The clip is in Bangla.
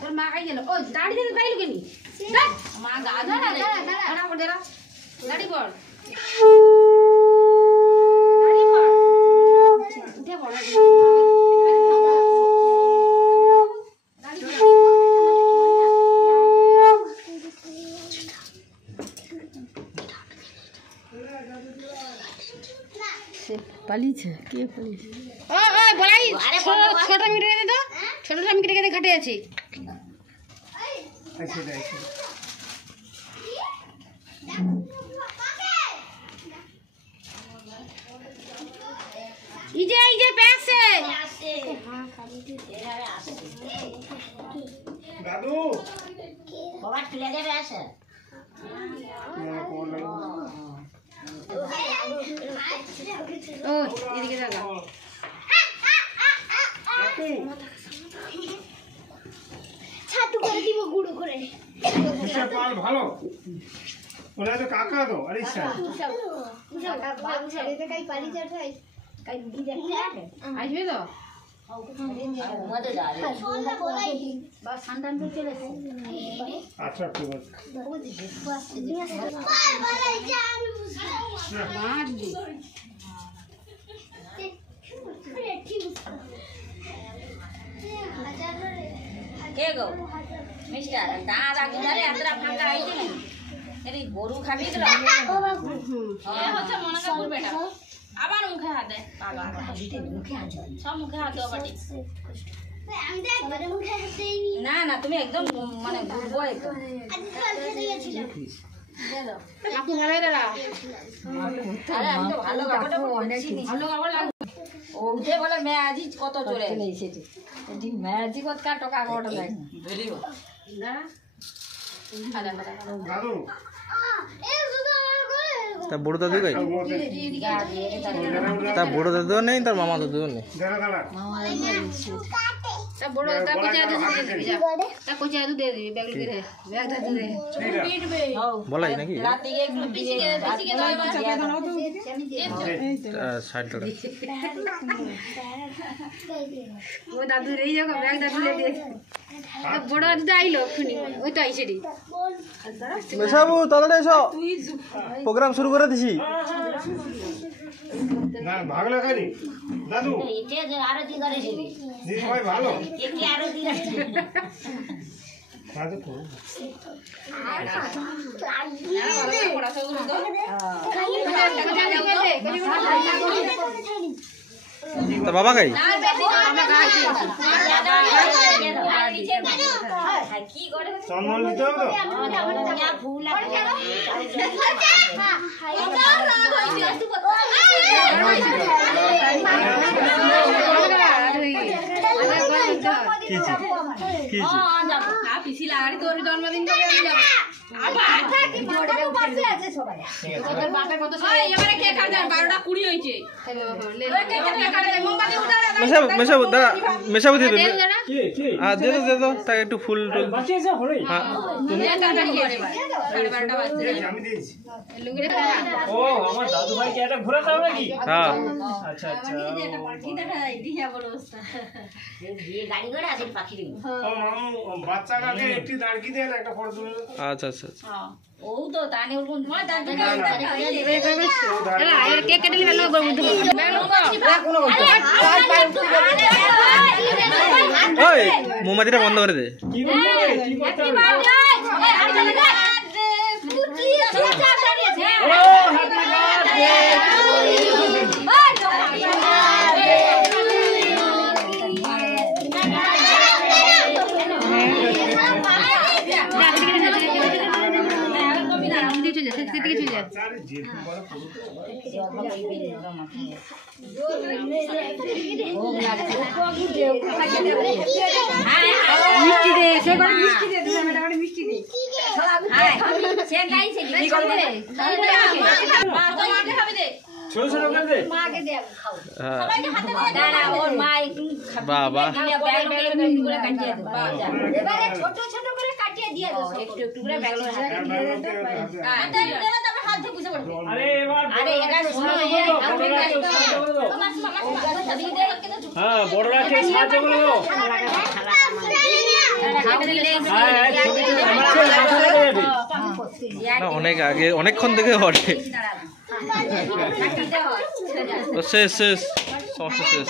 তোর মা খাই গেল ও দাড়ি দিতে পাইল কেনি মা গাধা না দাঁড়া করে দাঁড়া দাড়ি পড় দাড়ি পড় উঠে পড় পালিছে কে পালিছে ও ও ভাই ছোট মিটে দে তো ছোট মিটে দে ঘাটে আছে আচ্ছা আচ্ছা ইজে পেছে দাদু বাবা তুলে দেবে আছে ও এদিকে জায়গা ছাতু করে দিব গুঁড়ো করে হিসাব পাল ভালো ওরা তো কাকা তো আরে স্যার বাবু সারিতে কাই পালি চাটাই কাই বুড়ি দেখতে আসবে তো মধ্যে যাবে বা সন্তান তো চলে আচ্ছা ঠিক আছে মার দি কে গো মিস্টার দাঁড়া গুড়ারে আতরা ফাঁকা আইছে না এরি গরু খাবি তো এ হচ্ছে মনাকাপুর বেটা আবার মুখে হাত দে বাবা মুখে হাত সব মুখে হাত দেওয়া বাটি আমি দেখ বড় মুখে হাত দেইনি না না তুমি একদম মানে ঘুরবো একদম আজ জল খেতে গেছিলাম কাকু ভালো দাঁড়া আরে আমি তো ভালো কাপড়টা পরছি নি ভালো কাপড় লাগবে ও উঠে বলে মে আজি কত চলে এসেছে এটি মে আজি কত কা টাকা কত লাগে বেরিও না আদা আদা দাদু এ শুধু আমার করে তা বড় দাদু কই তা বড় দাদু নেই তার মামা দাদু নেই দাঁড়া দাঁড়া তা বড় তা কোচা দে দিবি তা কোচা দে দিবি ব্যাগ লুকি দে ব্যাগ দে দে পিটবে বলাই নাকি রাতে একটু পিছিয়ে দাও সাইডটা ও দাদু রে যাও ব্যাগ দাদু লে দে বড় দাদু আইলো শুনি ওই তো আইছেডি মেশাবু তাড়াতাড়ি এসো প্রোগ্রাম শুরু করে দিছি না ভাগ লাগানি দাদু এতে যে আরতি করেছিলি দিদি ভাই ভালো এতে আরতি করেছিলি দাদু তো পড়া সব তো তা বাবা কই কি করে সম্মান দিতে হবে তো ফুল কি পিসি লাগাড়ি তোর জন্মদিন করে আমি যাব আবার কি বড় পাশে আছে সবাই তোদের বাপে কত সবাই এবারে কে কাটে 12টা 20 হইছে লে লে কে কাটে মোমবাতি উঠারে মেশাবু দাঁড়া মেশাবু দিয়ে দে কি কি দে দে তাকে একটু ফুল টুল বাকি আছে হরে হ্যাঁ তুমি তাড়াতাড়ি করে 12:30টা বাজছে আমি দিয়েছি লুঙ্গিটা ও আমার দাদু ভাই কি এটা ঘোরা দাও নাকি হ্যাঁ আচ্ছা আচ্ছা পাখি দেখা দিয়া বড় অবস্থা দিয়ে গাড়ি করে আসে পাখি দিন ও মামু বাচ্চাটাকে একটু দাঁড়কি দেন একটা ফটো তুলে আচ্ছা আচ্ছা ও তো তানে ওর কোন তোমার দাদু এবার কেক কেটে নিবে লোক বুদ্ধ ওই মোমবাতিটা বন্ধ করে দে কি বললে কি করতে হবে ও হ্যাপি ছোট ছোট করে দে মাকে দেব খাও দাঁড়া ওর মা একটু বাবা ব্যাগ করে কাটিয়ে দাও এবারে ছোট ছোট করে কাটিয়ে দিয়ে দাও একটু একটু করে ব্যাগগুলো হাতে হাতে দিলে তবে হাত দিয়ে বুঝে পড়বে আরে এবার আরে এটা শোনো বড়রা কেউ সাহায্য করে দাও। হ্যাঁ বড়রা কেউ সাহায্য করে দাও। হ্যাঁ ছবি তো আমার মাথা লেগে যাবে। না অনেক আগে অনেকক্ষণ থেকে হটে তো শেষ শেষ সমস্যা শেষ